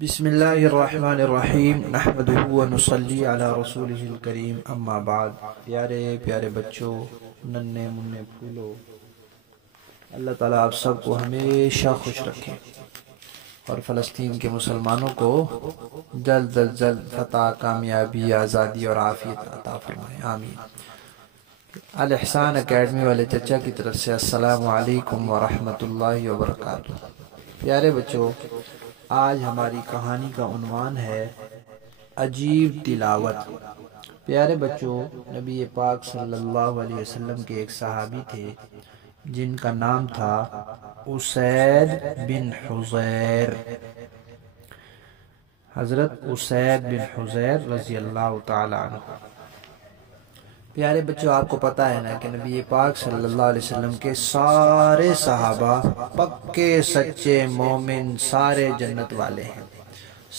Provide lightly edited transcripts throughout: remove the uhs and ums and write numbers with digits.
بسم اللہ الرحمن الرحیم نحمدہ و نصلی علی رسولہ الکریم اما بعد۔ پیارے پیارے بچوں، ننھے منھے پھولو، اللہ تعالیٰ آپ سب کو ہمیشہ خوش رکھے اور فلسطین کے مسلمانوں کو جلد از جلد فتح، کامیابی، آزادی اور عافیت عطا فرمائے، آمین۔ الاحسان اکیڈمی والے چچا کی طرف سے السلام علیکم ورحمۃ اللہ وبرکاتہ۔ پیارے بچوں، آج ہماری کہانی کا عنوان ہے عجیب تلاوت۔ پیارے بچوں، نبی پاک صلی اللہ علیہ وسلم کے ایک صحابی تھے جن کا نام تھا اسید بن حضیر۔ حضرت اسید بن حضیر رضی اللہ تعالی عنہ۔ پیارے بچوں، آپ کو پتہ ہے نا کہ نبی پاک صلی اللہ علیہ وسلم کے سارے صحابہ پکے سچے مومن، سارے جنت والے ہیں۔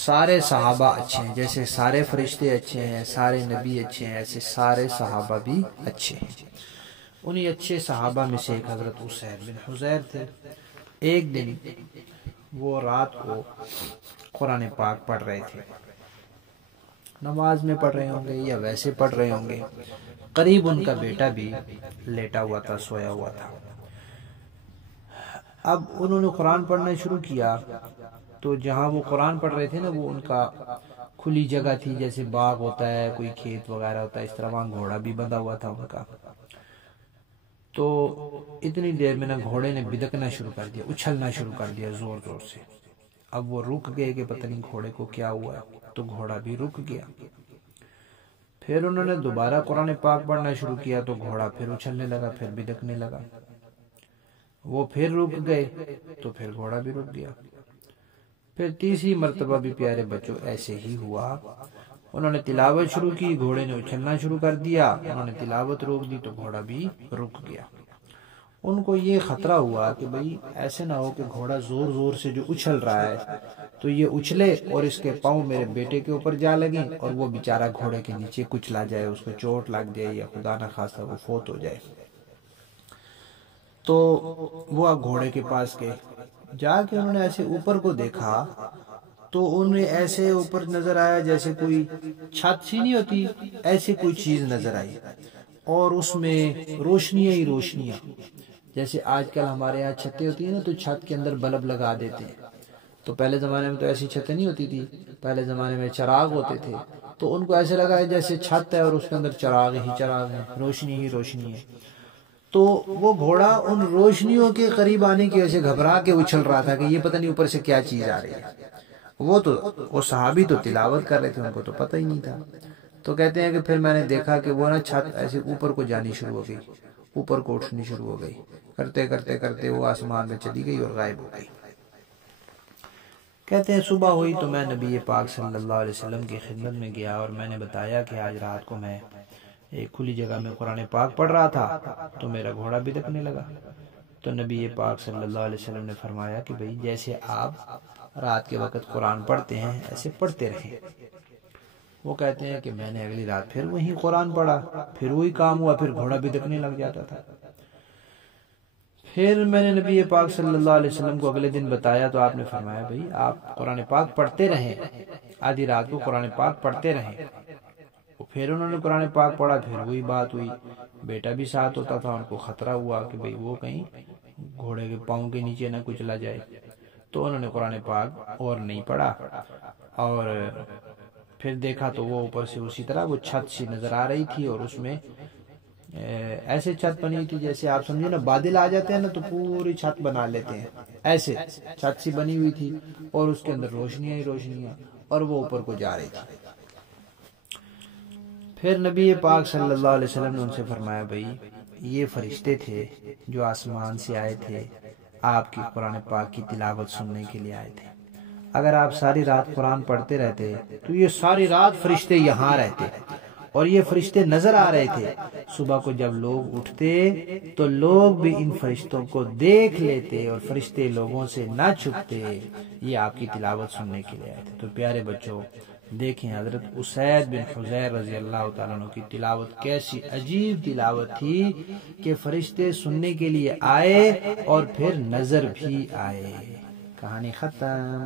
سارے صحابہ اچھے ہیں، جیسے سارے فرشتے اچھے ہیں، سارے نبی اچھے ہیں، ایسے سارے صحابہ بھی اچھے ہیں۔ انہی اچھے صحابہ میں سے ایک حضرت اسید بن حضیر تھے۔ ایک دن وہ رات کو قرآن پاک پڑھ رہے تھے، نماز میں پڑھ رہے ہوں گے یا ویسے پڑھ رہے ہوں گے۔ قریب ان کا بیٹا بھی لیٹا ہوا تھا، سویا ہوا تھا۔ اب انہوں نے قرآن پڑھنا شروع کیا تو جہاں وہ قرآن پڑھ رہے تھے نا، وہ ان کا کھلی جگہ تھی، جیسے باغ ہوتا ہے، کوئی کھیت وغیرہ ہوتا ہے، اس طرح وہاں گھوڑا بھی بندھا ہوا تھا ان کا۔ تو اتنی دیر میں نا گھوڑے نے بدکنا شروع کر دیا، اچھلنا شروع کر دیا زور زور سے۔ اب وہ رک گئے کہ پتہ نہیں گھوڑے کو کیا ہوا، تو گھوڑا بھی رک گیا۔ پھر انہوں نے دوبارہ قرآن پاک پڑھنا شروع کیا تو گھوڑا پھر اچھلنے لگا، پھر بدکنے لگا۔ وہ پھر رک گئے تو پھر گھوڑا بھی رک گیا۔ پھر تیسری مرتبہ بھی پیارے بچوں ایسے ہی ہوا۔ انہوں نے تلاوت شروع کی، گھوڑے نے اچھلنا شروع کر دیا، انہوں نے تلاوت روک دی تو گھوڑا بھی رک گیا۔ ان کو یہ خطرہ ہوا کہ بھئی ایسے نہ ہو کہ گھوڑا زور زور سے جو اچھل رہا ہے تو یہ اچھلے اور اس کے پاؤں میرے بیٹے کے اوپر جا لگیں اور وہ بیچارہ گھوڑے کے نیچے کچلا جائے، اس کو چوٹ لگ جائے یا خدا نہ خواستہ وہ فوت ہو جائے۔ تو وہ اب گھوڑے کے پاس گئے، جا کے انہوں نے ایسے اوپر کو دیکھا تو انہیں ایسے اوپر نظر آیا جیسے کوئی چھت سی نہیں ہوتی، ایسی کوئی چیز نظر آئی، اور اس میں روشنیاں ہی روشنیاں۔ جیسے آج کل ہمارے یہاں چھتیں ہوتی ہیں نا، تو چھت کے اندر بلب لگا دیتے ہیں۔ تو پہلے زمانے میں تو ایسی چھتیں نہیں ہوتی تھی، پہلے زمانے میں چراغ ہوتے تھے۔ تو ان کو ایسے لگا ہے جیسے چھت ہے اور اس کے اندر چراغ ہی چراغ ہے، روشنی ہی روشنی ہے۔ تو وہ گھوڑا ان روشنیوں کے قریب آنے کی وجہ سے گھبرا کے اچھل رہا تھا کہ یہ پتہ نہیں اوپر سے کیا چیز آ رہی ہے۔ وہ صحابی تو تلاوت کر رہے تھے، ان کو تو پتہ ہی نہیں تھا۔ تو کہتے ہیں کہ پھر میں نے دیکھا کہ وہ نا چھت ایسے اوپر کو جانی شروع ہو گئی، اوپر کو اٹھنی شروع ہو گئی، کرتے کرتے کرتے وہ آسمان میں چلی گئی اور غائب ہو گئی۔ کہتے ہیں صبح ہوئی تو میں نبی پاک صلی اللہ علیہ وسلم کی خدمت میں گیا اور میں نے بتایا کہ آج رات کو میں ایک کھلی جگہ میں قرآن پاک پڑھ رہا تھا تو میرا گھوڑا بدکنے لگا۔ تو نبی پاک صلی اللہ علیہ وسلم نے فرمایا کہ بھئی جیسے آپ رات کے وقت قرآن پڑھتے ہیں ایسے پڑھتے رہیں۔ وہ کہتے ہیں کہ میں نے اگلی رات پھر وہی قرآن پڑھا، پھر وہی کام ہوا، پھر گھوڑا بدکنے لگ جاتا تھا۔ پھر میں نے نبی پاک صلی اللہ علیہ وسلم کو اگلے دن بتایا تو آپ نے فرمایا بھئی آپ قرآن پاک پڑھتے رہیں، آدھی رات کو قرآن پاک پڑھتے رہیں۔ پھر انہوں نے قرآن پاک پڑھا، پھر وہی بات ہوئی۔ بیٹا بھی ساتھ ہوتا تھا، ان کو خطرہ ہوا کہ بھئی وہ کہیں گھوڑے کے پاؤں کے نیچے نہ کچلا جائے۔ تو انہوں نے قرآن پاک اور نہیں پڑھا، اور پھر دیکھا تو وہ اوپر سے اسی طرح وہ چھت سی نظر آ رہی تھی، اور اس میں ایسے چھت بنی تھی جیسے آپ سمجھے نا بادل آ جاتے ہیں نا تو پوری چھت بنا لیتے ہیں، ایسے چھت سی بنی ہوئی تھی اور اس کے اندر روشنیاں ہی روشنیاں، اور وہ اوپر کو جا رہی تھی۔ پھر نبی پاک صلی اللہ علیہ وسلم نے ان سے فرمایا بھئی یہ فرشتے تھے جو آسمان سے آئے تھے، آپ کی قرآن پاک کی تلاوت سننے کے لیے آئے تھے۔ اگر آپ ساری رات قرآن پڑھتے رہتے تو یہ ساری رات فرشتے یہاں رہتے اور یہ فرشتے نظر آ رہے تھے۔ صبح کو جب لوگ اٹھتے تو لوگ بھی ان فرشتوں کو دیکھ لیتے اور فرشتے لوگوں سے نہ چھپتے، یہ آپ کی تلاوت سننے کے لیے آئے تھے۔ تو پیارے بچوں دیکھیں حضرت اسید بن حضیر رضی اللہ تعالیٰ عنہ کی تلاوت کیسی عجیب تلاوت تھی کہ فرشتے سننے کے لیے آئے اور پھر نظر بھی آئے۔ کہانی ختم۔